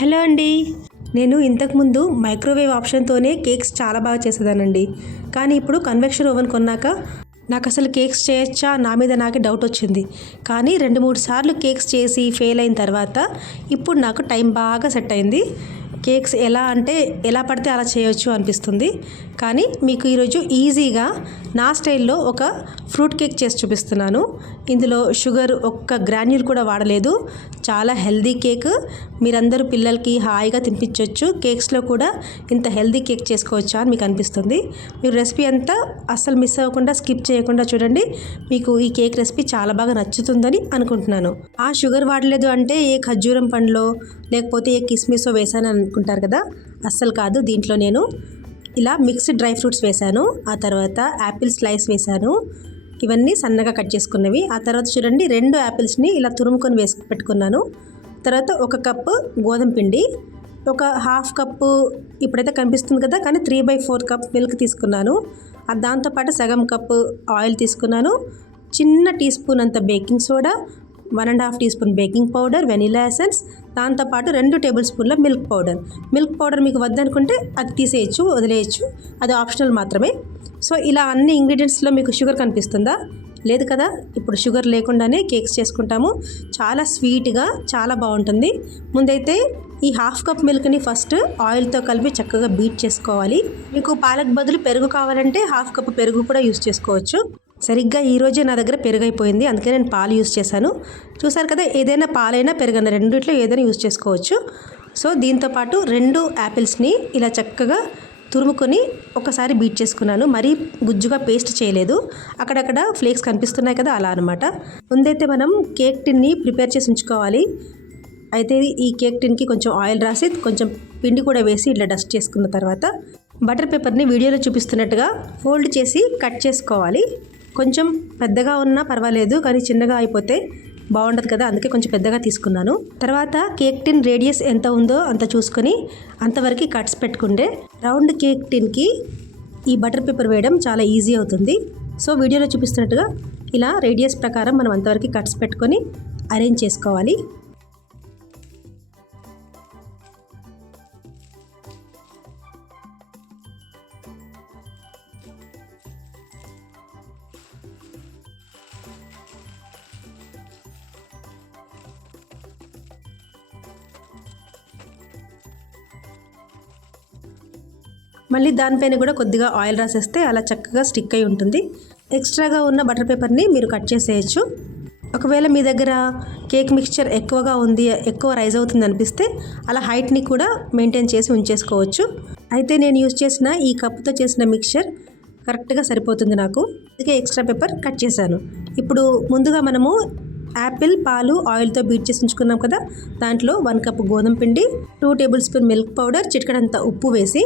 Hello అండి. నేను ఇంతకుముందు మైక్రోవేవ్ ఆప్షన్తోనే కేక్స్ చాలా బాగా చేసేదానండి. కానీ ఇప్పుడు కన్వెక్షన్ ఓవెన్ కొన్నాక నాకు అసలు కేక్స్ చేయొచ్చా నా మీద నాకే డౌట్ వచ్చింది. కానీ 2-3 సార్లు కేక్స్ చేసి ఫెయిల్ అయిన తర్వాత ఇప్పుడు నాకు టైం బాగా సెట్ అయింది. కేక్స్ ఎలా పడితే అలా చేయొచ్చు అనిపిస్తుంది. కానీ మీకు ఈరోజు ఈజీగా నా స్టైల్లో ఒక ఫ్రూట్ కేక్ చేసి చూపిస్తున్నాను. ఇందులో షుగర్ ఒక్క గ్రాన్యూల్ కూడా వాడలేదు. చాలా హెల్దీ కేక్. మీరందరూ పిల్లలకి హాయిగా తినిపించవచ్చు. కేక్స్లో కూడా ఇంత హెల్దీ కేక్ చేసుకోవచ్చా అని మీకు అనిపిస్తుంది. మీరు రెసిపీ అంతా అస్సలు మిస్ అవ్వకుండా స్కిప్ చేయకుండా చూడండి. మీకు ఈ కేక్ రెసిపీ చాలా బాగా నచ్చుతుందని అనుకుంటున్నాను. ఆ షుగర్ వాడలేదు అంటే ఏ ఖర్జూరం పండ్లో లేకపోతే ఏ కిస్మిసో వేసాను అనుకుంటారు కదా, అస్సలు కాదు. దీంట్లో నేను ఇలా మిక్స్డ్ డ్రై ఫ్రూట్స్ వేశాను. ఆ తర్వాత యాపిల్ స్లైస్ వేశాను. ఇవన్నీ సన్నగా కట్ చేసుకున్నవి. ఆ తర్వాత చూడండి 2 యాపిల్స్ని ఇలా తురుముకొని పెట్టుకున్నాను. తర్వాత 1 కప్పు గోధుమ పిండి, ఒక హాఫ్ కప్పు ఇప్పుడైతే కనిపిస్తుంది కదా, కానీ 3/4 కప్ మిల్క్ తీసుకున్నాను. దాంతోపాటు సగం కప్పు ఆయిల్ తీసుకున్నాను. చిన్న టీ స్పూన్ అంత baking soda, 1.5 teaspoon baking powder, vanilla essence, దాంతోపాటు 2 టేబుల్ స్పూన్ల మిల్క్ పౌడర్ మీకు వద్దనుకుంటే అది తీసేయచ్చు, వదిలేయచ్చు. అది ఆప్షనల్ మాత్రమే. సో ఇలా అన్ని ఇంగ్రీడియంట్స్లో మీకు షుగర్ కనిపిస్తుందా? లేదు కదా. ఇప్పుడు షుగర్ లేకుండానే కేక్స్ చేసుకుంటాము. చాలా స్వీట్గా చాలా బాగుంటుంది. ముందైతే ఈ హాఫ్ కప్ మిల్క్ని ఫస్ట్ ఆయిల్తో కలిపి చక్కగా బీట్ చేసుకోవాలి. మీకు పాలకు బదులు పెరుగు కావాలంటే హాఫ్ కప్ పెరుగు కూడా యూస్ చేసుకోవచ్చు. సరిగ్గా ఈరోజే నా దగ్గర పెరుగు అయిపోయింది, అందుకే నేను పాలు యూస్ చేశాను. చూసారు కదా, ఏదైనా పాలైనా పెరుగైనా రెండిట్లో ఏదైనా యూస్ చేసుకోవచ్చు. సో దీంతోపాటు 2 యాపిల్స్ని ఇలా చక్కగా తురుముకొని ఒకసారి బీట్ చేసుకున్నాను. మరీ గుజ్జుగా పేస్ట్ చేయలేదు. అక్కడక్కడ ఫ్లేక్స్ కనిపిస్తున్నాయి కదా, అలా అనమాట. ముందైతే మనం కేక్ టిన్ని ప్రిపేర్ చేసి ఉంచుకోవాలి. అయితే ఈ కేక్ టిన్కి కొంచెం ఆయిల్ రాసి కొంచెం పిండి కూడా వేసి ఇట్లా డస్ట్ చేసుకున్న తర్వాత బటర్ పేపర్ని వీడియోలో చూపిస్తున్నట్టుగా ఫోల్డ్ చేసి కట్ చేసుకోవాలి. కొంచెం పెద్దగా ఉన్నా పర్వాలేదు, కానీ చిన్నగా అయిపోతే బాగుండదు కదా, అందుకే కొంచెం పెద్దగా తీసుకున్నాను. తర్వాత కేక్ టిన్ రేడియస్ ఎంత ఉందో అంత చూసుకొని అంతవరకు కట్స్ పెట్టుకుంటే రౌండ్ కేక్ టిన్కి ఈ బటర్ పేపర్ వేయడం చాలా ఈజీ అవుతుంది. సో వీడియోలో చూపిస్తున్నట్టుగా ఇలా రేడియస్ ప్రకారం మనం అంతవరకు కట్స్ పెట్టుకొని అరేంజ్ చేసుకోవాలి. మళ్ళీ దానిపైన కూడా కొద్దిగా ఆయిల్ రాసేస్తే అలా చక్కగా స్టిక్ అయి ఉంటుంది. ఎక్స్ట్రాగా ఉన్న బటర్ పేపర్ని మీరు కట్ చేసేయచ్చు. ఒకవేళ మీ దగ్గర కేక్ మిక్స్చర్ ఎక్కువగా ఉంది, ఎక్కువ రైజ్ అవుతుంది అనిపిస్తే అలా హైట్ని కూడా మెయింటైన్ చేసి ఉంచేసుకోవచ్చు. అయితే నేను యూజ్ చేసిన ఈ కప్తో చేసిన మిక్స్చర్ కరెక్ట్గా సరిపోతుంది నాకు, అందుకే ఎక్స్ట్రా పేపర్ కట్ చేశాను. ఇప్పుడు ముందుగా మనము యాపిల్, పాలు, ఆయిల్తో బీట్ చేసి ఉంచుకున్నాం కదా, దాంట్లో 1 కప్పు గోధుమ పిండి, 2 టేబుల్ స్పూన్ మిల్క్ పౌడర్, చిటికెడంత ఉప్పు వేసి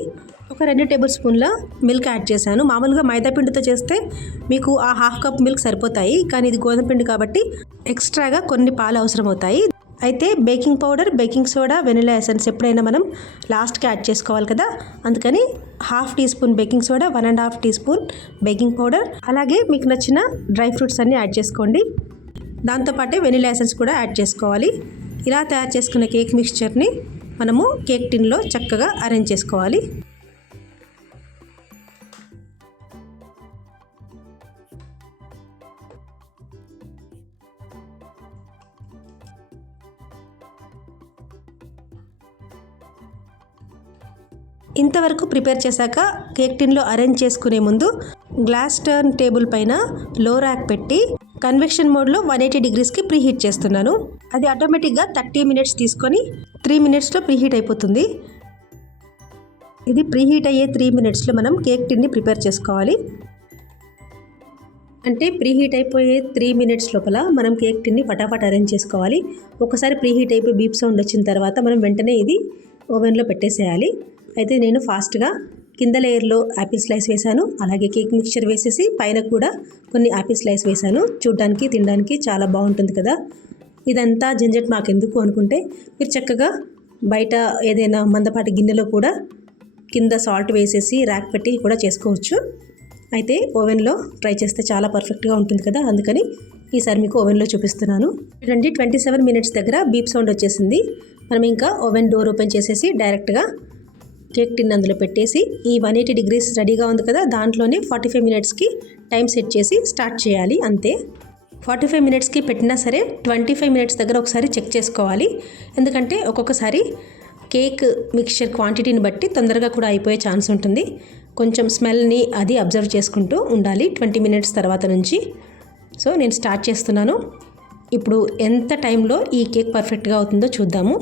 ఒక 2 టేబుల్ స్పూన్ల మిల్క్ యాడ్ చేశాను. మామూలుగా మైదా పిండితో చేస్తే మీకు ఆ హాఫ్ కప్ మిల్క్ సరిపోతాయి, కానీ ఇది గోధుమ పిండి కాబట్టి ఎక్స్ట్రాగా కొన్ని పాలు అవసరం అవుతాయి. అయితే baking powder, baking soda, vanilla essence ఎప్పుడైనా మనం లాస్ట్కి యాడ్ చేసుకోవాలి కదా, అందుకని 1/2 teaspoon baking soda, 1.5 teaspoon baking powder, అలాగే మీకు నచ్చిన డ్రై ఫ్రూట్స్ అన్నీ యాడ్ చేసుకోండి. దాంతోపాటే వెనిలా ఎసెన్స్ కూడా యాడ్ చేసుకోవాలి. ఇలా తయారు చేసుకున్న కేక్ మిక్స్చర్ని మనము కేక్ టిన్లో చక్కగా అరేంజ్ చేసుకోవాలి. ఇంతవరకు ప్రిపేర్ చేశాక కేక్ టిన్లో అరేంజ్ చేసుకునే ముందు గ్లాస్ టర్న్ టేబుల్ పైన లో ర్యాక్ పెట్టి కన్వెక్షన్ మోడ్లో 180 డిగ్రీస్కి ప్రీహీట్ చేస్తున్నాను. అది ఆటోమేటిక్గా 30 మినిట్స్ తీసుకొని 3 మినిట్స్లో ప్రీహీట్ అయిపోతుంది. ఇది ప్రీహీట్ అయ్యే 3 మినిట్స్లో మనం కేక్ టిన్ని ప్రిపేర్ చేసుకోవాలి. అంటే ప్రీహీట్ అయిపోయే 3 మినిట్స్ లోపల మనం కేక్ టిన్ని ఫటాఫట్ అరేంజ్ చేసుకోవాలి. ఒకసారి ప్రీహీట్ అయిపోయి బీప్ సౌండ్ వచ్చిన తర్వాత మనం వెంటనే ఇది ఓవెన్లో పెట్టేసేయాలి. అయితే నేను ఫాస్ట్గా కింద లేయర్లో యాపిల్ స్లైస్ వేశాను, అలాగే కేక్ మిక్స్చర్ వేసేసి పైన కూడా కొన్ని యాపిల్ స్లైస్ వేశాను. చూడడానికి తినడానికి చాలా బాగుంటుంది కదా. ఇదంతా జంజట్ మాకెందుకు అనుకుంటే మీరు చక్కగా బయట ఏదైనా మందపాటి గిన్నెలో కూడా కింద సాల్ట్ వేసేసి ర్యాక్ పెట్టి కూడా చేసుకోవచ్చు. అయితే ఓవెన్లో ట్రై చేస్తే చాలా పర్ఫెక్ట్గా ఉంటుంది కదా, అందుకని ఈసారి మీకు ఓవెన్లో చూపిస్తున్నాను. చూడండి 27 మినిట్స్ దగ్గర బీప్ సౌండ్ వచ్చేసింది. మనం ఇంకా ఓవెన్ డోర్ ఓపెన్ చేసేసి డైరెక్ట్గా కేక్ టిన్ అందులో పెట్టేసి ఈ 180 డిగ్రీస్ రెడీగా ఉంది కదా, దాంట్లోనే 45 మినిట్స్కి టైం సెట్ చేసి స్టార్ట్ చేయాలి. అంతే. 45 మినిట్స్కి పెట్టినా సరే 25 మినిట్స్ దగ్గర ఒకసారి చెక్ చేసుకోవాలి. ఎందుకంటే ఒక్కొక్కసారి కేక్ మిక్చర్ క్వాంటిటీని బట్టి తొందరగా కూడా అయిపోయే ఛాన్స్ ఉంటుంది. కొంచెం స్మెల్ని అది అబ్జర్వ్ చేసుకుంటూ ఉండాలి 20 మినిట్స్ తర్వాత నుంచి. సో నేను స్టార్ట్ చేస్తున్నాను. ఇప్పుడు ఎంత టైంలో ఈ కేక్ పర్ఫెక్ట్గా అవుతుందో చూద్దాము.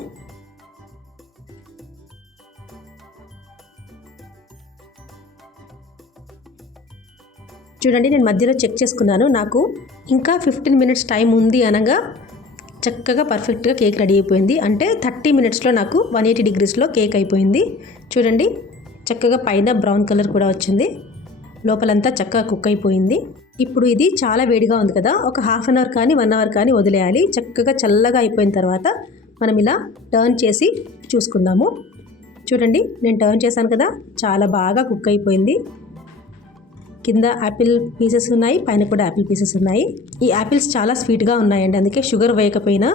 చూడండి నేను మధ్యలో చెక్ చేసుకున్నాను. నాకు ఇంకా 15 మినిట్స్ టైం ఉంది అనగా చక్కగా పర్ఫెక్ట్గా కేక్ రెడీ అయిపోయింది. అంటే 30 మినిట్స్లో నాకు 180 డిగ్రీస్లో కేక్ అయిపోయింది. చూడండి చక్కగా పైన బ్రౌన్ కలర్ కూడా వచ్చింది, లోపలంతా చక్కగా కుక్ అయిపోయింది. ఇప్పుడు ఇది చాలా వేడిగా ఉంది కదా, ఒక హాఫ్ అన్ అవర్ కానీ 1 అవర్ కానీ వదిలేయాలి. చక్కగా చల్లగా అయిపోయిన తర్వాత మనం ఇలా టర్న్ చేసి చూసుకుందాము. చూడండి నేను టర్న్ చేశాను కదా, చాలా బాగా కుక్ అయిపోయింది. కింద యాపిల్ పీసెస్ ఉన్నాయి, పైన కూడా యాపిల్ పీసెస్ ఉన్నాయి. ఈ యాపిల్స్ చాలా స్వీట్గా ఉన్నాయండి, అందుకే షుగర్ వేయకపోయినా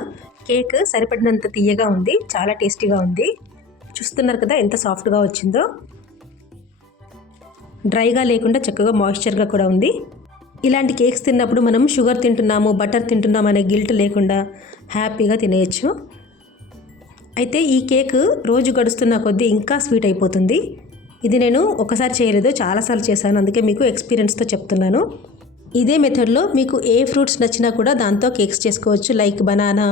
కేక్ సరిపడినంత తీయగా ఉంది, చాలా టేస్టీగా ఉంది. చూస్తున్నారు కదా ఎంత సాఫ్ట్గా వచ్చిందో. డ్రైగా లేకుండా చక్కగా మాయిశ్చర్గా కూడా ఉంది. ఇలాంటి కేక్స్ తిన్నప్పుడు మనం షుగర్ తింటున్నాము, బటర్ తింటున్నాము అనే గిల్ట్ లేకుండా హ్యాపీగా తినేయచ్చు. అయితే ఈ కేక్ రోజు గడుస్తున్న కొద్దీ ఇంకా స్వీట్ అయిపోతుంది. ఇది నేను ఒకసారి చేయలేదు, చాలాసార్లు చేశాను, అందుకే మీకు ఎక్స్పీరియన్స్తో చెప్తున్నాను. ఇదే మెథడ్లో మీకు ఏ ఫ్రూట్స్ నచ్చినా కూడా దాంతో కేక్స్ చేసుకోవచ్చు. లైక్ బనానా,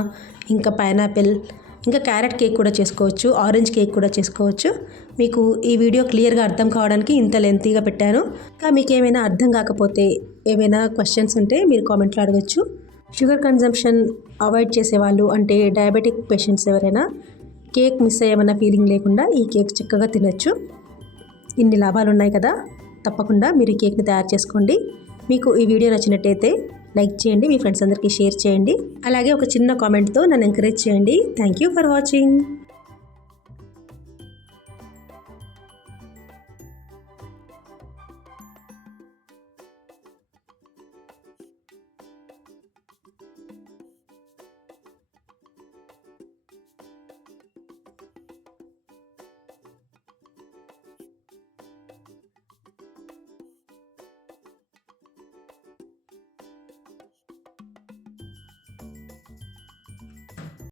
ఇంకా పైనాపిల్, ఇంకా క్యారెట్ కేక్ కూడా చేసుకోవచ్చు, ఆరెంజ్ కేక్ కూడా చేసుకోవచ్చు. మీకు ఈ వీడియో క్లియర్గా అర్థం కావడానికి ఇంత లెంతీగా పెట్టాను. ఇంకా మీకు ఏమైనా అర్థం కాకపోతే ఏమైనా క్వశ్చన్స్ ఉంటే మీరు కామెంట్లో అడగచ్చు. షుగర్ కన్జంప్షన్ అవాయిడ్ చేసేవాళ్ళు, అంటే డయాబెటిక్ పేషెంట్స్ ఎవరైనా కేక్ మిస్ అయ్యామన్న ఫీలింగ్ లేకుండా ఈ కేక్ చక్కగా తినచ్చు. ఇన్ని లాభాలు ఉన్నాయి కదా, తప్పకుండా మీరు ఈ కేక్ని తయారు చేసుకోండి. మీకు ఈ వీడియో నచ్చినట్టయితే లైక్ చేయండి, మీ ఫ్రెండ్స్ అందరికీ షేర్ చేయండి. అలాగే ఒక చిన్న కామెంట్తో నన్ను ఎంకరేజ్ చేయండి. Thank you for watching.